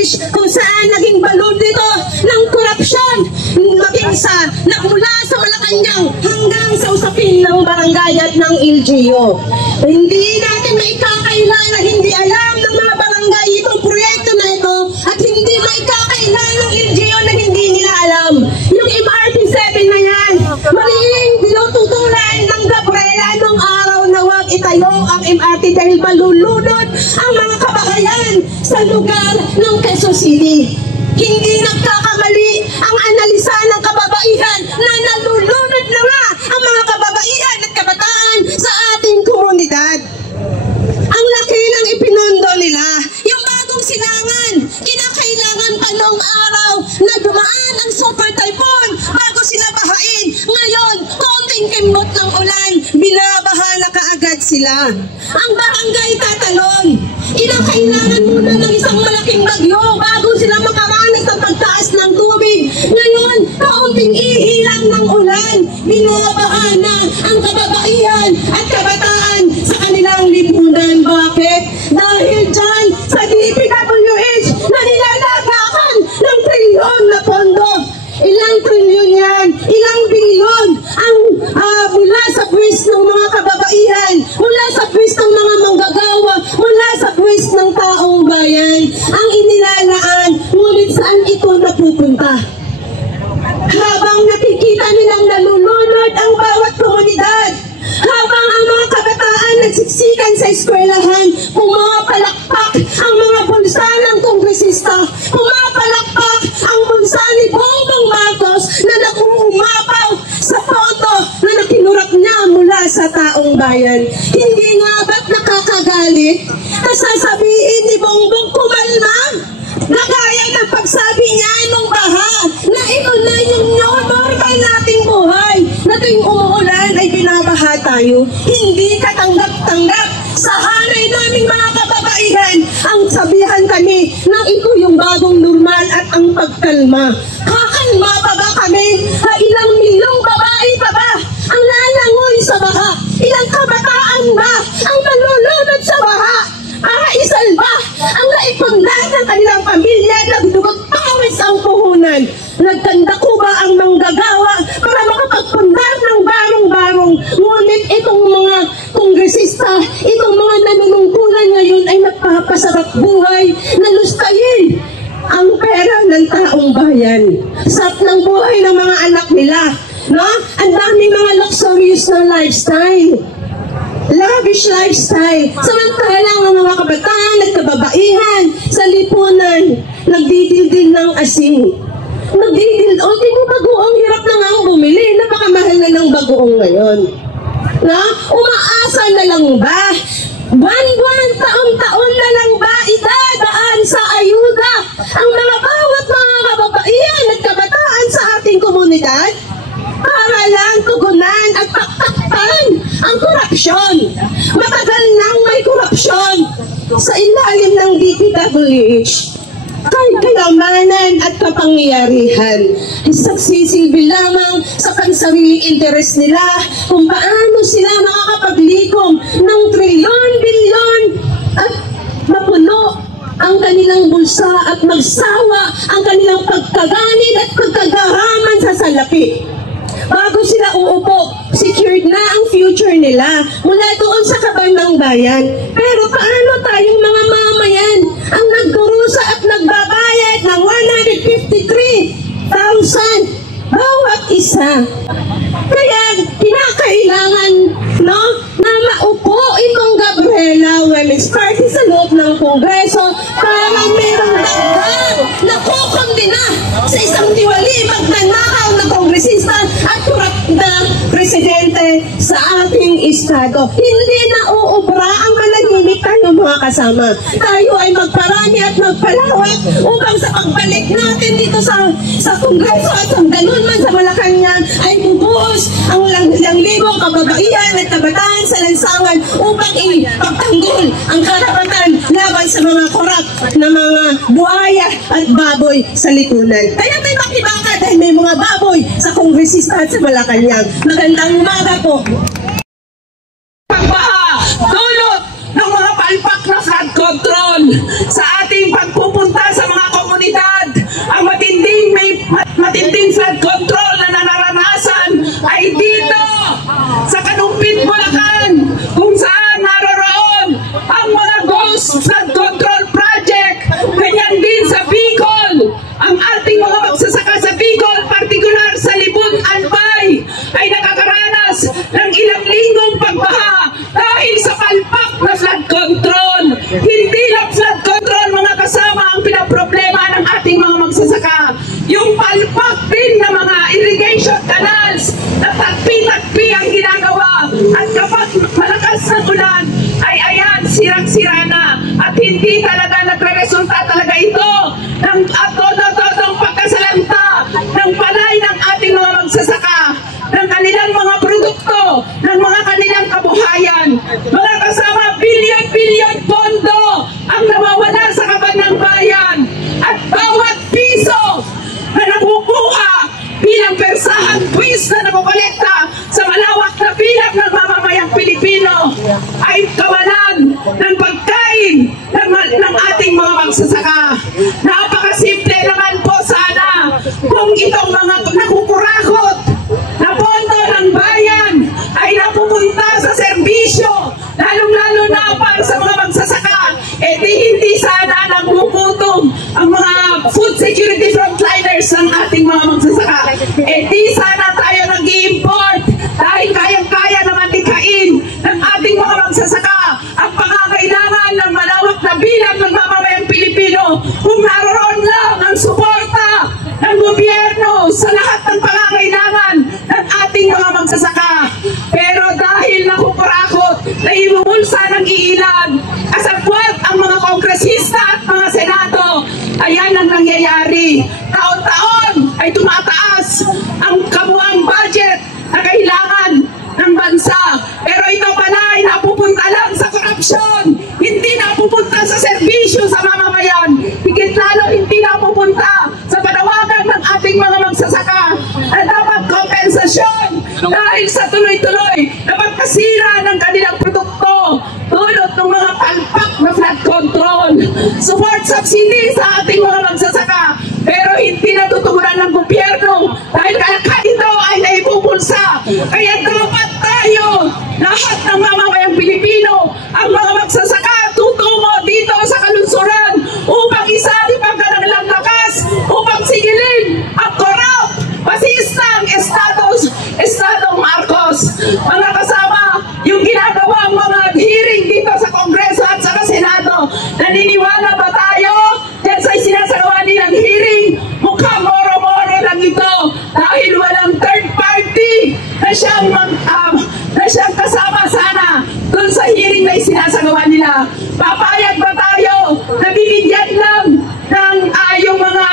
WH kung saan naging balon dito ng korupsyon maging sa nagmula sa Malacanang hanggang sa usapin ng barangay at ng LGU. Hindi natin maikakailan na hindi alam ng mga barangay itong proyekto na ito at hindi maikakailan ng LGU na hindi nila alam. Yung MRT-7 na yan, maling binututulan ng Gabriela nung araw na wag itayo ang MRT dahil malulunod ang mga kababayan sa lugar ng Quezon City. Hindi nagkakamali ang analisa ng kababaihan na nalulunod na nga ang mga kababaihan at kabataan sa ating komunidad. Ang laki ng ipinundo nila, yung bagong silangan, kinakailangan pa noong araw na dumaan ang super typhoon bago sila bahain. Ngayon, konting kimbot ng ulan, binabaha na kaagad sila. Ang barangay Tatalon, kinakailangan muna ng isang malaking bagyo bago sila makaranas ng pagtaas ng tubig. Ngayon, kaunting ihilang ng ulan, binabaha na ang kababaihan at kabataan sa kanilang lipunan. Bakit? Dahil dyan sa DPWH na nilalagakan ng trilyon na pondo. Ilang trilyon yan? Ilang bilyon ang mula sa buwis ng mga kababaihan, mula sa buwis ng mga manggagawa, mula sa buwis ng taong bayan ang inilalaan. Ngunit saan ito napupunta? Habang nakikita nilang nalulunod ang bawat komunidad, habang ang mga kabataan nagsiksikan sa eskwelahan, pumapalakpak ang mga bulsa ng kongresista, pumapalakpak ang bulsa ni Bongbong Marcos na nag-uumapaw sa pondo na nakinurap niya mula sa taong bayan. Hindi nga ba't nakakagalit na sasabihin ni Bongbong kumalma? Nagaya ng pagsabi niya nung baha na ito na yung normal nating buhay, na tuwing umuulan ay binabaha tayo. Hindi katanggap-tanggap sa hanay naming mga kababaihan ang sabihan kami na ito yung bagong normal at ang pagkalma. Kakalma pa ba kami? Ilang milyong babae pa ba ang lalangoy sa baha? Ilang kabataan ba ang nalulunod sa baha? Para isalba ang naipundan ng kanilang pamilya, nagdugot pawis ang puhunan. Nagtanda ko ba ang manggagawa para makapagpundar ng barong-barong? Ngunit itong mga kongresista, itong mga nanunungkulan ngayon ay nagpapasarap buhay na lustayin ang pera ng taong bayan. Sarap ng buhay ng mga anak nila, no? Ang daming mga luxurious na lifestyle, lavish lifestyle. Samantalang ang mga kabataan at kababaihan sa lipunan nagdidildil ng asin. Nagdidildil, di mo bagoong, hirap na nga ang bumili, napakamahal na ng bagoong ngayon. Na? Umaasa na lang ba? Buwan-buwan, taon-taon na lang ba idadaan sa ayuda ang mga bawat mga kababaihan at kabataan sa ating komunidad? Para lang tugunan at paktakpan ang korupsyon. Matagal nang may korupsyon sa ilalim ng DPWH. Kay kayamanan at kapangyarihan, saksisilbi lamang sa pansariling interes nila kung paano sila makakapaglikom ng trilyon-bilyon at mapuno ang kanilang bulsa at magsawa ang kanilang pagkaganid at pagkagahaman sa salapi. Bago sila uupo, secured na ang future nila mula doon sa kaban ng bayan. Pero paano tayong mga mamayan ang nagdurusa at nagbabayad ng 153,000 bawat isa? Kaya kinakailangan, no, na maupo itong Gabriela Women's Party sa loob ng Kongreso para merong dagdag na kukondina sa isang tiwali magnanakaw na kongresista at kurap na presidente sa ating estado. Hindi na uubra ang manahimik tayo mga kasama. Tayo ay magparami at magpalawak upang sa pagbalik natin dito sa Kongreso at sa ganun man sa Malacanang ay bubuos ang ilang libong kababaihan at kabataan sa lansangan upang ipagtanggol ang karapatan laban sa mga korap na mga buhaya at baboy sa lipunan. Kaya may makibaka dahil may mga baboy sa kongresista at sa Malacanang. Magandang umaga po. Pagbaha, dulot ng mga palpak na flood control sa ating pagpupunta sa mga matinding flood control na nararanasan ay dito sa Kalumpit, Bulacan, kung saan naroroon ang mga ghost flood control project. Ganyan din sa Bicol, ang ating mga magsasaka sa Bicol, partikular sa Libon, Albay, ay nakakaranas ng ilang linggong pagbaha dahil sa palpak na flood control. Hindi lang flood control, mga kasama, ang pinaproblema ng ating mga magsasaka. Yung palpak din na mga irrigation canals na tagpi-tagpi ang ginagawa. At kapag malakas na ulan, ay ayan, sirang-sira na. At hindi talaga nagre-resulta talaga ito ng todo-todong pagkasalanta ng palay ng ating mga magsasaka, ng kanilang mga produkto, ng mga kanilang kabuhayan. Mga kasama, bilyon-bilyon pondo ang nawawala sa kaban ng bayan. At bawat piso na nakukuha bilang persahan buwis na nakukolekta sa malawak na bilang ng mamamayang Pilipino ay kawalan ng pagkain ng ating mga magsasaka. Napakasimple naman po sana kung itong mga nakukurakot na pondo ng bayan ay napupunta sa serbisyo, lalong-lalo na para sa mga magsasaka, hindi sana nagugutom ang mga food security frontliners ng ating mga magsasaka. Di sana tayo nag-i-import dahil kayang-kaya naman dikain ng ating mga magsasaka ang pangangailangan ng malawak na bilang ng mamamayang Pilipino kung naroon lang ang suporta ng gobyerno sa lahat ng pangangailangan ng ating mga magsasaka. Pero dahil nakukurakot na imumulsa ng iilan, kasabwat ang mga kongresista at mga senado, ayan ang nangyayari. Taon-taon ay tumataas ang kabuang budget na kailangan ng bansa. Pero ito pala ay napupunta lang sa korupsyon, hindi napupunta sa serbisyo sa mamamayan, higit lalo hindi napupunta sa panawagan ng ating mga magsasaka na dapat kompensasyon dahil sa tuloy-tuloy na pagkasira ng kanilang produkto tulad ng mga palpak na flood control. Support subsidy sa ating mga magsasaka, pero hindi natutugunan ng gobyerno dahil ito ay naipupulsa. Kaya dapat tayo, lahat ng mamamayang Pilipino, ang mga magsasaka, tutungo dito sa kalunsuran upang isali ang kanilang lakas, upang sigilin ang corrupt, fasistang Estadong Marcos. Mga kasama, yung ginagawang mga hearing dito sa Kongreso at sa Senado, naniniwala ba tayo dyan sa sinasagawa nilang hearing? Mukhang moro-moro lang ito dahil walang third party na siyang kasama sana dun sa hearing na isinasagawa nila. Papayag ba tayo na bibigyan lang ng yung mga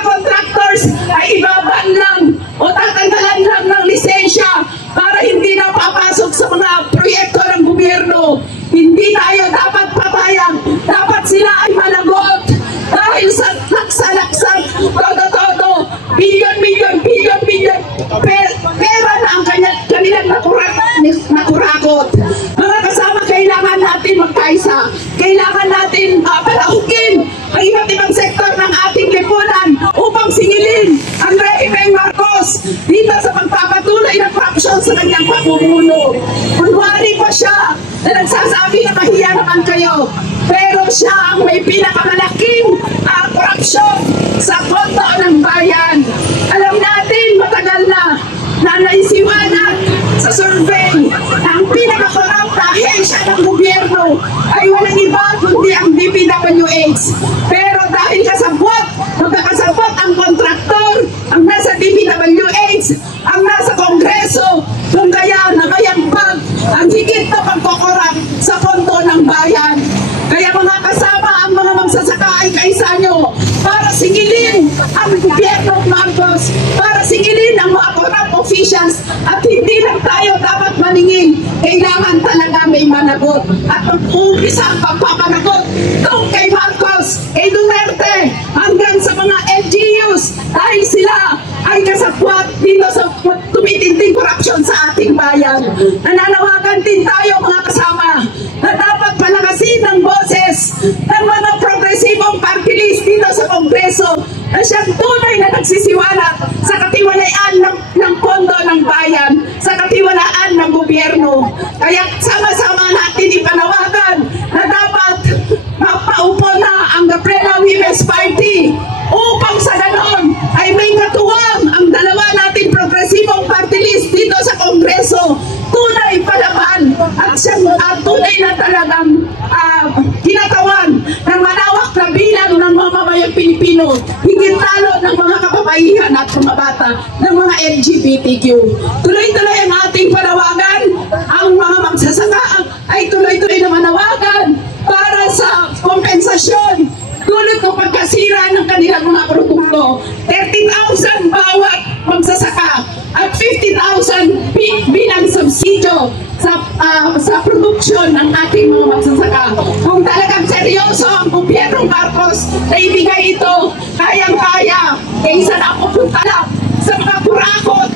contractors ay ibaban lang o tatanggalan lang ng lisensya para hindi na papasok sa mga proyekto ng gobyerno? Hindi tayo dapat papayag. Dapat sila ay managot dahil sa laksa-laksak, todo-todo, bilyon-bilyon pera na ang kanilang nakurakot. Mga kasama, kailangan natin magkaisa. Kailangan natin palahukin ang iba't ibang sektor ng ating lipunan upang singilin ang Rey Marcos dito sa pagpapatuloy ng korupsyon sa kanyang pamumuno. Kunwari pa siya na nagsasabi na mahiya naman kayo, pero siya ang may pinakamalaking korupsyon sa pondo ng bayan. Alam natin matagal na naisiwanag sa survey na ang pinaka-corrupt na ahensya ng gobyerno ay walang iba kundi ang DPWH. Pero dahil magkakasabot ang kontraktor, ang nasa DPWH, ang nasa Kongreso, kung kaya namayambag ang higit na pagkokorap sa pondo ng bayan. Kaya mga kasama, ang mga magsasaka ay kaisa nyo para singilin ang gobyerno Marcos, para singilin ang mga corrupt officials, at hindi lang tayo dapat maningin, kailangan talaga may managot at mag-umpisa ang pagpapanagot doon kay Marcos, kay Duterte, hanggang sa mga LGUs dahil sila ay kasabwat dito sa tumitinding korupsyon sa ating bayan. Nananawagan din tayo mga kasama na dapat palakasin ng boses ng mga progresibong party list dito sa Kongreso na siyang tunay na nagsisiwalat sa katiwalaan ng pondo ng bayan, sa katiwalaan ng gobyerno. Kaya sama-sama natin ipanawagan na dapat mapaupo na ang Gabriela Women's Party upang sa ganon ay may katuwang ang dalawa natin progresibong party list dito sa Kongreso. Tunay palaban at tunay na talagang kinatawan ng malawak na bilang ng mga mamamayang Pilipino, higit lalo ng mga kababaihan at mga bata ng mga LGBTQ. Tuloy-tuloy ang ating panawagan. Ang mga magsasaka ay tuloy-tuloy na manawagan para sa kompensasyon dulot ng pagkasira ng kanilang mga produkto. 30,000 bawat magsasaka at 50,000 bilang subsidyo sa produksyon ng ating mga magsasaka. Kung talagang seryoso ang gobyernong Marcos na ibigay ito, kayang-kaya, kaysa na pupunta lang sa mga kurakot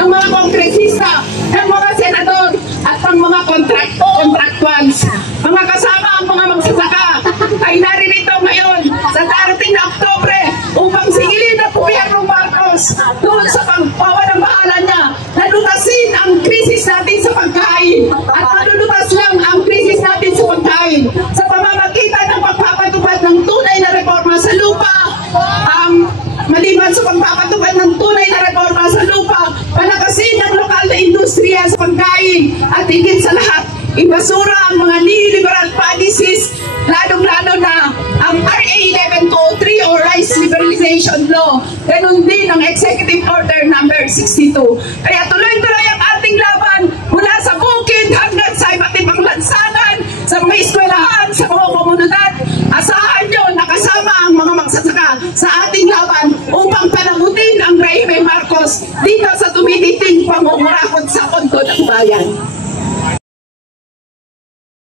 ng mga kongresista, ng mga senador at ng mga contractuals. Mga kasama ang mga magsasaka ay naririto ngayon sa darating na Oktubre upang sigilin ang gobyernong Marcos doon sa pagpawalang bahala niya na lutasin ang krisis natin sa pagkain at malulutas lang ang krisis natin sa pagkain sa pamamagitan ng pagpapatupad ng tunay na reforma sa lupa. Maliban sa pagpapatupad ng tunay na reforma sa lupa, palakasin ang lokal na industriya sa pagkain at higit sa lahat, ibasura ang mga neoliberal policies, lalong-lalo na ang RA 1123 o Rice Liberalization Law. Ganun din ang Executive Order number 62. Kaya tuloy-tuloy ang ating laban mula sa bukid hanggang sa iba't ibang lansangan, sa mga eskwelahan, sa mga komunidad. Asahan nyo nakasama ang mga magsasaka sa ating laban upang panagutin ang Rehime Marcos dito sa tumiting pangungurakot sa pondo ng bayan.